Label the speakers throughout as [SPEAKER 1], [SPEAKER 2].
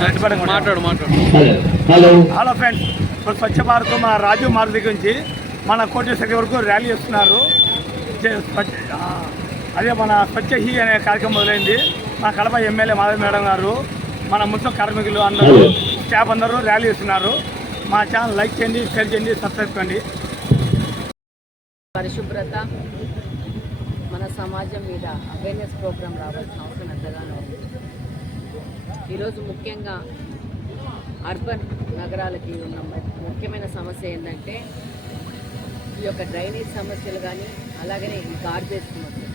[SPEAKER 1] మాట్లాడు మాట్లాడు.
[SPEAKER 2] Hello.
[SPEAKER 3] Hello friends ఇప్పుడు స్వచ్ఛ భారత్ మన రాజీవ్ మార్గ్ దగ్గర నుంచి మన కోటి సెక్రటరీ వరకు ర్యాలీ చేస్తున్నారు. అదే మన స్వచ్ఛ హీ అనే కార్యక్రమం మొదలైంది. మన కడప ఎమ్మెల్యే మాధవ్ మేడం గారు మన మున్సిపల్ కార్మికులు అందరూ స్టాఫ్ అందరూ ర్యాలీ చేస్తున్నారు. మా ఛానల్ లైక్ చేయండి షేర్ చేయండి సబ్స్క్రైబ్ చేయండి.
[SPEAKER 4] పరిశుభ్రత మన సమాజం మీద అవేర్నెస్ ప్రోగ్రాం రావాల్సిన అవసరం ఎంతగానో ఉంది. ఈరోజు ముఖ్యంగా అర్బన్ నగరాలకి ఉన్న ముఖ్యమైన సమస్య ఏంటంటే ఈ యొక్క డ్రైనేజ్ సమస్యలు కానీ అలాగనే ఈ గార్బేజ్ సమస్య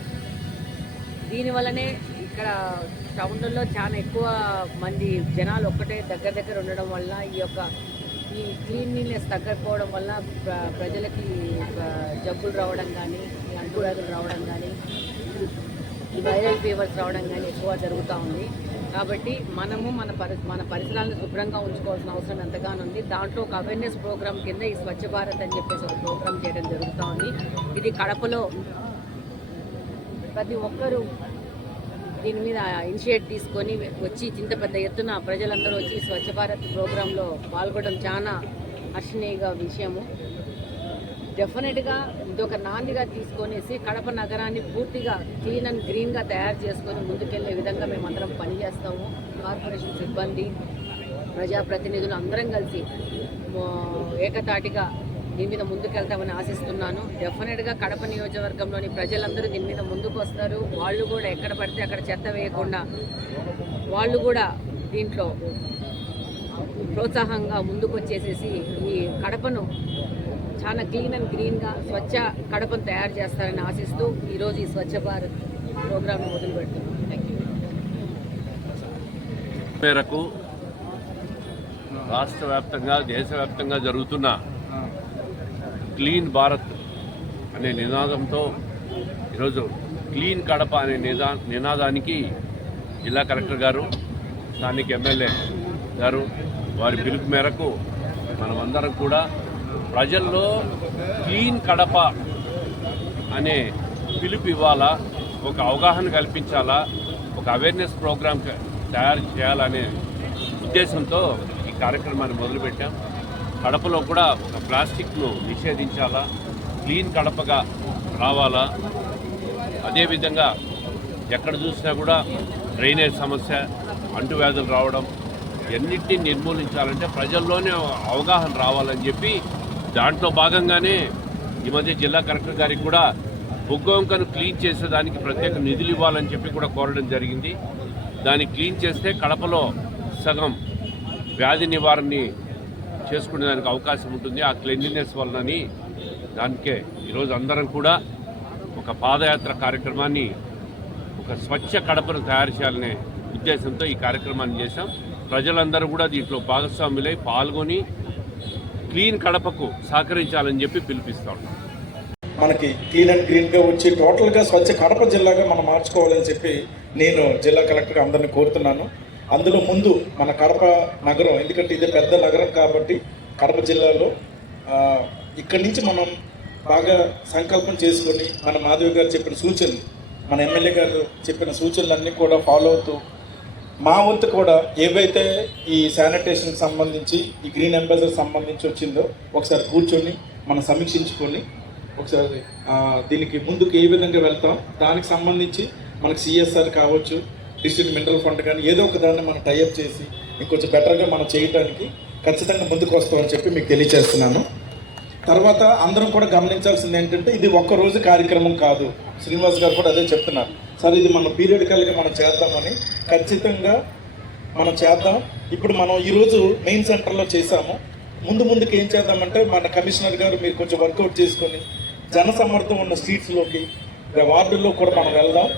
[SPEAKER 4] దీనివల్లనే ఇక్కడ టౌన్లలో చాలా ఎక్కువ మంది జనాలు ఒక్కటే దగ్గర దగ్గర ఉండడం వల్ల ఈ యొక్క ఈ క్లీన్లీనెస్ తగ్గకపోవడం వల్ల ప్రజలకి జబ్బులు రావడం కానీ ఈ అంటువ్యాధులు రావడం కానీ ఈ వైరల్ ఫీవర్స్ రావడం కానీ ఎక్కువ జరుగుతూ ఉంది. కాబట్టి మనము మన పరి మన పరిసరాలను శుభ్రంగా ఉంచుకోవాల్సిన అవసరం ఎంతగానో ఉంది దాంట్లో ఒక అవేర్నెస్ ప్రోగ్రామ్ కింద ఈ స్వచ్ఛ భారత్ అని చెప్పేసి ఒక ప్రోగ్రామ్ చేయడం జరుగుతూ ఉంది ఇది కడపలో ప్రతి ఒక్కరూ దీని మీద ఇనిషియేట్ తీసుకొని వచ్చి ఇంత పెద్ద ఎత్తున ప్రజలందరూ వచ్చి స్వచ్ఛ భారత్ ప్రోగ్రాంలో పాల్గొనడం చాలా హర్షణీయ విషయము. డెఫినెట్గా ఇదొక నాందిగా తీసుకొనేసి కడప నగరాన్ని పూర్తిగా క్లీన్ అండ్ గ్రీన్గా తయారు చేసుకొని ముందుకెళ్ళే విధంగా మేమందరం పనిచేస్తాము. కార్పొరేషన్ సిబ్బంది ప్రజాప్రతినిధులు అందరం కలిసి ఏకతాటిగా దీని మీద ముందుకెళ్తామని ఆశిస్తున్నాను. డెఫినెట్గా కడప నియోజకవర్గంలోని ప్రజలందరూ దీని మీద ముందుకు వస్తారు వాళ్ళు కూడా ఎక్కడ పడితే అక్కడ చెత్త వేయకుండా వాళ్ళు కూడా దీంట్లో ప్రోత్సాహంగా ముందుకు వచ్చేసేసి ఈ కడపను చాలా క్లీన్ అండ్ గ్రీన్గా స్వచ్ఛ కడపను తయారు చేస్తారని ఆశిస్తూ ఈరోజు ఈ స్వచ్ఛ భారత్ ప్రోగ్రామ్ మొదలు పెడుతున్నాం. థ్యాంక్ యూ
[SPEAKER 5] మేరకు రాష్ట్ర వ్యాప్తంగా దేశవ్యాప్తంగా జరుగుతున్న క్లీన్ భారత్ అనే నినాదంతో ఈరోజు క్లీన్ కడప అనే నిదా నినాదానికి జిల్లా కలెక్టర్ గారు స్థానిక ఎమ్మెల్యే గారు వారి పిలుపు మేరకు మనమందరం కూడా ప్రజల్లో క్లీన్ కడప అనే పిలుపు ఇవ్వాలా? ఒక అవగాహన కల్పించాలా? ఒక అవేర్నెస్ ప్రోగ్రామ్ తయారు చేయాలనే ఉద్దేశంతో ఈ కార్యక్రమాన్ని మొదలుపెట్టాం. కడపలో కూడా ఒక ప్లాస్టిక్ను నిషేధించాలా? క్లీన్ కడపగా రావాలా? అదేవిధంగా ఎక్కడ చూసినా కూడా డ్రైనేజ్ సమస్య అంటువ్యాధులు రావడం ఎన్నిటిని నిర్మూలించాలంటే ప్రజల్లోనే అవగాహన రావాలని చెప్పి దాంట్లో భాగంగానే ఈ మధ్య జిల్లా కలెక్టర్ గారికి కూడా బుగ్గవంకను క్లీన్ చేసేదానికి ప్రత్యేక నిధులు ఇవ్వాలని చెప్పి కూడా కోరడం జరిగింది. దాన్ని క్లీన్ చేస్తే కడపలో సగం వ్యాధి నివారణని చేసుకునే దానికి అవకాశం ఉంటుంది. ఆ క్లెన్లీనెస్ వలనని దానికే ఈరోజు అందరం కూడా ఒక పాదయాత్ర కార్యక్రమాన్ని ఒక స్వచ్ఛ కడపను తయారు చేయాలనే ఉద్దేశంతో ఈ కార్యక్రమాన్ని చేశాం. ప్రజలందరూ కూడా దీంట్లో భాగస్వాములై పాల్గొని క్లీన్ కడపకు సహకరించాలని చెప్పి పిలిపిస్తా ఉన్నాం.
[SPEAKER 6] మనకి క్లీన్ అండ్ గ్రీన్గా వచ్చి టోటల్గా స్వచ్ఛ కడప జిల్లాగా మనం మార్చుకోవాలని చెప్పి నేను జిల్లా కలెక్టర్ అందరిని కోరుతున్నాను. అందులో ముందు మన కడప నగరం ఎందుకంటే ఇది పెద్ద నగరం కాబట్టి కడప జిల్లాలో ఇక్కడి నుంచి మనం బాగా సంకల్పం చేసుకొని మన మాధవి గారు చెప్పిన సూచనలు మన ఎమ్మెల్యే గారు చెప్పిన సూచనలన్నీ కూడా ఫాలో అవుతూ మా వంతు కూడా ఏవైతే ఈ శానిటేషన్ సంబంధించి ఈ గ్రీన్ అంబాసిడర్ సంబంధించి వచ్చిందో ఒకసారి కూర్చొని మనం సమీక్షించుకొని ఒకసారి దీనికి ముందుకు ఏ విధంగా వెళ్తాం దానికి సంబంధించి మనకు సిఎస్ఆర్ కావచ్చు డిస్ట్రిక్ట్ మినరల్ ఫండ్ కానీ ఏదో ఒక దాన్ని మనం టైఅప్ చేసి ఇంకొంచెం బెటర్గా మనం చేయడానికి ఖచ్చితంగా ముందుకు వస్తామని చెప్పి మీకు తెలియజేస్తున్నాను తర్వాత అందరం కూడా గమనించాల్సింది ఏంటంటే ఇది ఒక్క రోజు కార్యక్రమం కాదు. శ్రీనివాస్ గారు కూడా అదే చెప్తున్నారు. సరే ఇది మనం పీరియడికల్గా మనం చేద్దామని ఖచ్చితంగా మనం చేద్దాం. ఇప్పుడు మనం ఈరోజు మెయిన్ సెంటర్లో చేసాము ముందు ముందుకు ఏం చేద్దామంటే మన కమిషనర్ గారు మీరు కొంచెం వర్కౌట్ చేసుకొని జన సమర్థం ఉన్న స్ట్రీట్స్లోకి వార్డుల్లో కూడా మనం వెళ్దాం.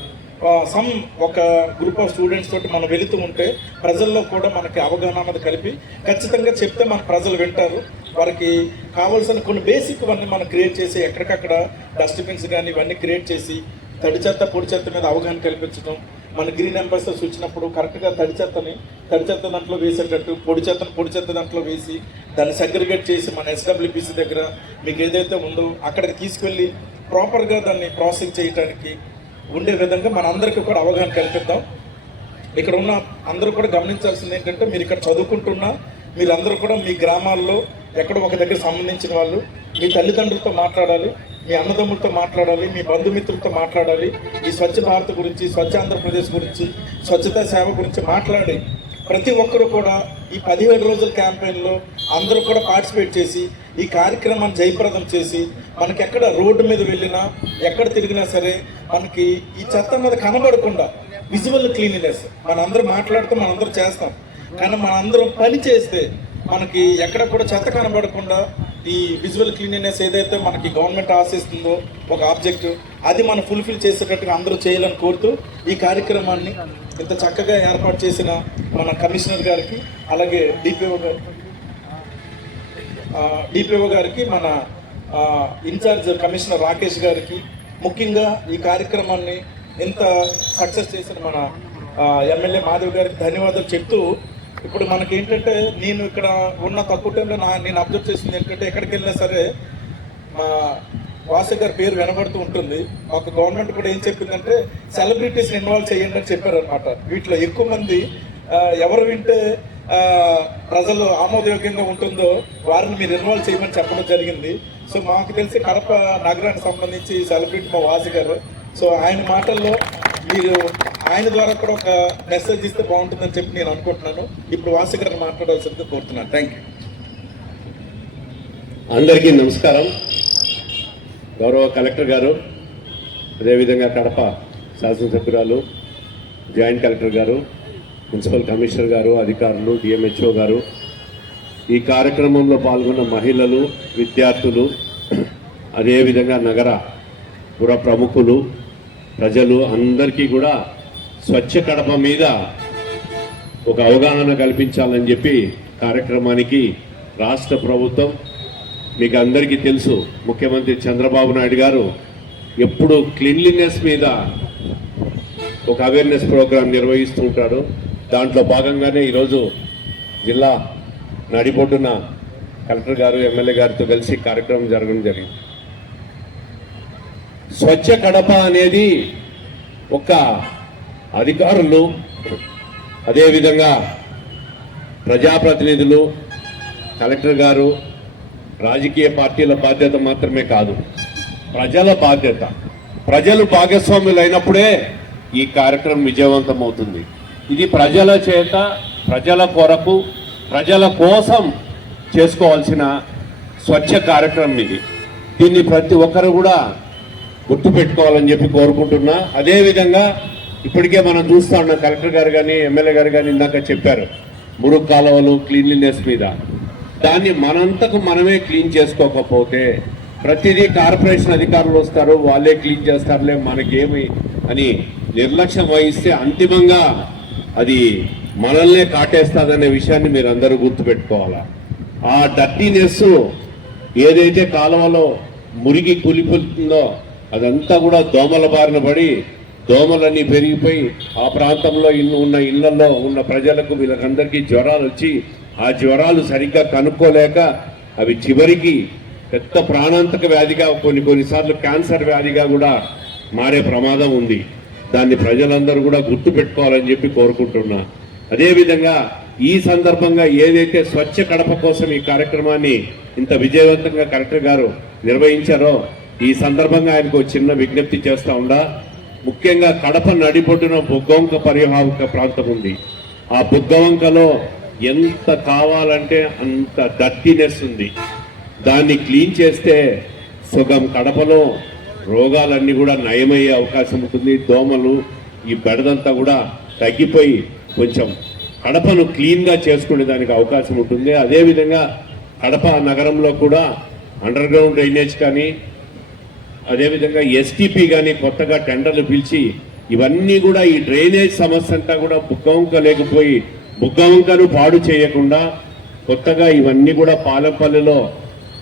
[SPEAKER 6] సమ్ ఒక గ్రూప్ ఆఫ్ స్టూడెంట్స్ తోటి మనం వెళుతూ ఉంటే ప్రజల్లో కూడా మనకి అవగాహన అన్నది కలిపి ఖచ్చితంగా చెప్తే మన ప్రజలు వింటారు. వారికి కావాల్సిన కొన్ని బేసిక్ అన్నీ మనం క్రియేట్ చేసి ఎక్కడికక్కడ డస్ట్బిన్స్ కానీ ఇవన్నీ క్రియేట్ చేసి తడి చెత్త పొడి చెత్త మీద అవగాహన కల్పించడం. మన గ్రీన్ ఎంబాసిడర్స్ వచ్చినప్పుడు కరెక్ట్గా తడి చెత్తని తడి చెత్త దాంట్లో వేసేటట్టు పొడి చెత్తను పొడి చెత్త దాంట్లో వేసి దాన్ని సెగ్రిగేట్ చేసి మన ఎస్డబ్ల్యూపీసీ దగ్గర మీకు ఏదైతే ఉందో అక్కడికి తీసుకెళ్ళి ప్రాపర్గా దాన్ని ప్రాసెసింగ్ చేయడానికి ఉండే విధంగా మనందరికీ కూడా అవగాహన కల్పిద్దాం. ఇక్కడ ఉన్న అందరూ కూడా గమనించాల్సింది ఏంటంటే మీరు ఇక్కడ చదువుకుంటున్నా మీరందరూ కూడా మీ గ్రామాల్లో ఎక్కడో ఒక దగ్గర సంబంధించిన వాళ్ళు మీ తల్లిదండ్రులతో మాట్లాడాలి మీ అన్నదమ్ములతో మాట్లాడాలి మీ బంధుమిత్రులతో మాట్లాడాలి ఈ స్వచ్ఛ భారత్ గురించి స్వచ్ఛ ఆంధ్రప్రదేశ్ గురించి స్వచ్ఛతా సేవ గురించి మాట్లాడి ప్రతి ఒక్కరూ కూడా ఈ పదిహేడు రోజుల క్యాంపెయిన్లో అందరూ కూడా పార్టిసిపేట్ చేసి ఈ కార్యక్రమాన్ని జయప్రదం చేసి మనకి ఎక్కడ రోడ్డు మీద వెళ్ళినా ఎక్కడ తిరిగినా సరే మనకి ఈ చెత్త మీద కనబడకుండా విజువల్ క్లీనినెస్ మనందరూ మాట్లాడుతూ మనందరూ చేస్తాం. కానీ మనందరం పని చేస్తే మనకి ఎక్కడ కూడా చెత్త కనబడకుండా ఈ విజువల్ క్లీనినెస్ ఏదైతే మనకి గవర్నమెంట్ ఆశిస్తుందో ఒక ఆబ్జెక్ట్ అది మనం ఫుల్ఫిల్ చేసేటట్టుగా అందరూ చేయాలని కోరుతూ ఈ కార్యక్రమాన్ని ఇంత చక్కగా ఏర్పాటు చేసిన మన కమిషనర్ గారికి అలాగే డిపిఓ గారికి డిపిఓ గారికి మన ఇన్ఛార్జ్ కమిషనర్ రాకేష్ గారికి ముఖ్యంగా ఈ కార్యక్రమాన్ని ఇంత సక్సెస్ చేసిన మన ఎమ్మెల్యే మాధవ్ గారికి ధన్యవాదాలు చెప్తూ ఇప్పుడు మనకి ఏంటంటే నేను ఇక్కడ ఉన్న తక్కువ టైంలో నా నేను అబ్జర్వ్ చేసింది ఏంటంటే ఎక్కడికి వెళ్ళినా సరే మా వాసు గారి పేరు వినబడుతూ ఉంటుంది. మాకు గవర్నమెంట్ కూడా ఏం చెప్పిందంటే సెలబ్రిటీస్ ఇన్వాల్వ్ చేయండి అని చెప్పారనమాట వీటిలో ఎక్కువ మంది ఎవరు వింటే ప్రజలు ఆమోదయోగ్యంగా ఉంటుందో వారిని మీరు ఇన్వాల్వ్ చేయమని చెప్పడం జరిగింది. సో మాకు తెలిసి కడప నగరానికి సంబంధించి సెలబ్రిటీ మా వాసు గారు. సో ఆయన మాటల్లో మీరు ఆయన ద్వారా కూడా ఒక మెసేజ్ ఇస్తే బాగుంటుందని చెప్పి నేను అనుకుంటున్నాను. ఇప్పుడు వాసు గారిని కోరుతున్నాను. థ్యాంక్ యూ
[SPEAKER 5] అందరికీ నమస్కారం. గౌరవ కలెక్టర్ గారు అదేవిధంగా కడప శాసనసభ్యురాలు జాయింట్ కలెక్టర్ గారు మున్సిపల్ కమిషనర్ గారు అధికారులు డిఎంహెచ్ఓ గారు ఈ కార్యక్రమంలో పాల్గొన్న మహిళలు విద్యార్థులు అదేవిధంగా నగర పుర ప్రముఖులు ప్రజలు అందరికీ కూడా స్వచ్ఛ కడప మీద ఒక అవగాహన కల్పించాలని చెప్పి కార్యక్రమానికి రాష్ట్ర ప్రభుత్వం మీకు అందరికీ తెలుసు ముఖ్యమంత్రి చంద్రబాబు నాయుడు గారు ఎప్పుడు క్లీన్లీనెస్ మీద ఒక అవేర్నెస్ ప్రోగ్రాం నిర్వహిస్తూ ఉంటాడు దాంట్లో భాగంగానే ఈరోజు జిల్లా నడిబొడ్డున కలెక్టర్ గారు ఎమ్మెల్యే గారితో కలిసి కార్యక్రమం జరగడం జరిగింది. స్వచ్ఛ కడప అనేది ఒక అధికారులు అదేవిధంగా ప్రజాప్రతినిధులు కలెక్టర్ గారు రాజకీయ పార్టీల బాధ్యత మాత్రమే కాదు ప్రజల బాధ్యత. ప్రజలు భాగస్వాములు అయినప్పుడే ఈ కార్యక్రమం విజయవంతం అవుతుంది ఇది ప్రజల చేత ప్రజల కొరకు ప్రజల కోసం చేసుకోవాల్సిన స్వచ్ఛ కార్యక్రమం ఇది. దీన్ని ప్రతి ఒక్కరు కూడా గుర్తుపెట్టుకోవాలని చెప్పి కోరుకుంటున్నా. అదేవిధంగా ఇప్పటికే మనం చూస్తా ఉన్నాం. కలెక్టర్ గారు కానీ ఎమ్మెల్యే గారు కానీ ఇందాక చెప్పారు మురుగు కాలువలు క్లీన్లీనెస్ మీద. దాన్ని మనంతకు మనమే క్లీన్ చేసుకోకపోతే ప్రతిదీ కార్పొరేషన్ అధికారులు వస్తారు వాళ్ళే క్లీన్ చేస్తారులే మనకేమి అని నిర్లక్ష్యం వహిస్తే అంతిమంగా అది మనల్నే కాటేస్తాదనే విషయాన్ని మీరు అందరూ గుర్తుపెట్టుకోవాలా. ఆ డర్టీనెస్ ఏదైతే కాలువలో మురిగి కూలిపోతుందో అదంతా కూడా దోమల బారిన పడి దోమలన్నీ పెరిగిపోయి ఆ ప్రాంతంలో ఇల్లు ఉన్న ఇళ్ళలో ఉన్న ప్రజలకు వీళ్ళకందరికీ జ్వరాలు వచ్చి ఆ జ్వరాలు సరిగ్గా కనుక్కోలేక అవి చివరికి పెద్ద ప్రాణాంతక వ్యాధిగా కొన్ని కొన్నిసార్లు క్యాన్సర్ వ్యాధిగా కూడా మారే ప్రమాదం ఉంది. దాన్ని ప్రజలందరూ కూడా గుర్తు పెట్టుకోవాలని చెప్పి కోరుకుంటున్నా. అదేవిధంగా ఈ సందర్భంగా ఏదైతే స్వచ్ఛ కడప కోసం ఈ కార్యక్రమాన్ని ఇంత విజయవంతంగా కలెక్టర్ గారు నిర్వహించారో ఈ సందర్భంగా ఆయనకు ఒక చిన్న విజ్ఞప్తి చేస్తా ఉండా. ముఖ్యంగా కడప నడిబొడ్డున బుగ్గవంక పరివాహక ప్రాంతం ఉంది. ఆ బుగ్గవంకలో ఎంత కావాలంటే అంత డర్టీనెస్ ఉంది. దాన్ని క్లీన్ చేస్తే సుగం కడపలో రోగాలన్నీ కూడా నయమయ్యే అవకాశం ఉంటుంది. దోమలు ఈ బెడదంతా కూడా తగ్గిపోయి కొంచెం కడపను క్లీన్గా చేసుకునే దానికి అవకాశం ఉంటుంది. అదేవిధంగా కడప నగరంలో కూడా అండర్ గ్రౌండ్ డ్రైనేజ్ కానీ అదేవిధంగా ఎస్టీపీ కానీ కొత్తగా టెండర్లు పిలిచి ఇవన్నీ కూడా ఈ డ్రైనేజ్ సమస్య అంతా కూడా బుగ్గవంక లేకపోయి బుగ్గవంకను పాడు చేయకుండా కొత్తగా ఇవన్నీ కూడా పాలపల్లిలో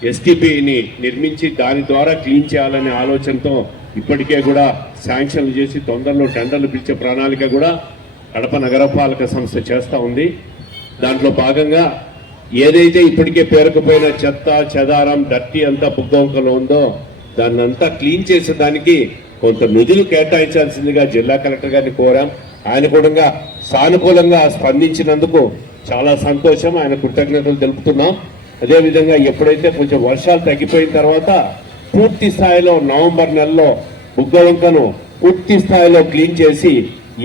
[SPEAKER 5] ఎస్టీపీని నిర్మించి దాని ద్వారా క్లీన్ చేయాలనే ఆలోచనతో ఇప్పటికే కూడా శాంక్షన్లు చేసి తొందరలో టెండర్లు పిలిచే ప్రణాళిక కూడా కడప నగరపాలక సంస్థ చేస్తూ ఉంది. దాంట్లో భాగంగా ఏదైతే ఇప్పటికే పేరుకుపోయిన చెత్త చెదారం డర్టీ అంతా బుగ్గవంకలో ఉందో దాన్ని అంతా క్లీన్ చేసేదానికి కొంత నిధులు కేటాయించాల్సిందిగా జిల్లా కలెక్టర్ గారిని కోరాం. ఆయన కూడా సానుకూలంగా స్పందించినందుకు చాలా సంతోషం. ఆయన కృతజ్ఞతలు తెలుపుతున్నాం. అదేవిధంగా ఎప్పుడైతే కొంచెం వర్షాలు తగ్గిపోయిన తర్వాత పూర్తి స్థాయిలో నవంబర్ నెలలో బుగ్గవంకను పూర్తి స్థాయిలో క్లీన్ చేసి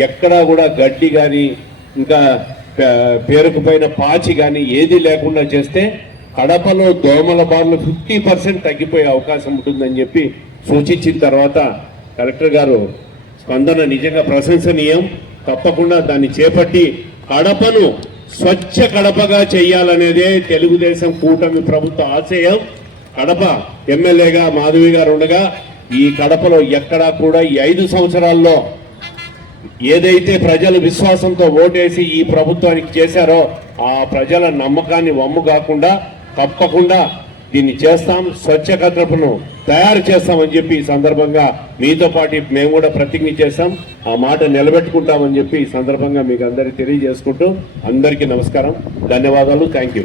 [SPEAKER 5] ఎక్కడా కూడా గడ్డి కానీ ఇంకా పేరుకుపోయిన పాచి కానీ ఏది లేకుండా చేస్తే కడపలో దోమల బారులు ఫిఫ్టీ పర్సెంట్ తగ్గిపోయే అవకాశం ఉంటుందని చెప్పి సూచించిన తర్వాత కలెక్టర్ గారు స్పందన నిజంగా ప్రశంసనీయం. తప్పకుండా దాన్ని చేపట్టి కడపను స్వచ్ఛ కడపగా చేయాలనేదే తెలుగుదేశం కూటమి ప్రభుత్వ ఆశయం. కడప ఎమ్మెల్యేగా మాధవి గారు ఉండగా ఈ కడపలో ఎక్కడా కూడా ఈ ఐదు సంవత్సరాల్లో ఏదైతే ప్రజలు విశ్వాసంతో ఓటేసి ఈ ప్రభుత్వానికి చేశారో ఆ ప్రజల నమ్మకాన్ని వమ్ము కాకుండా తప్పకుండా దీన్ని చేస్తాం. స్వచ్ఛ కద్రపును తయారు చేస్తామని చెప్పి ఈ సందర్భంగా మీతో పాటు మేము కూడా ప్రతిజ్ఞ చేస్తాం ఆ మాట నిలబెట్టుకుంటామని చెప్పి ఈ సందర్భంగా మీకు అందరికీ తెలియజేసుకుంటూ అందరికీ నమస్కారం. ధన్యవాదాలు. Thank you.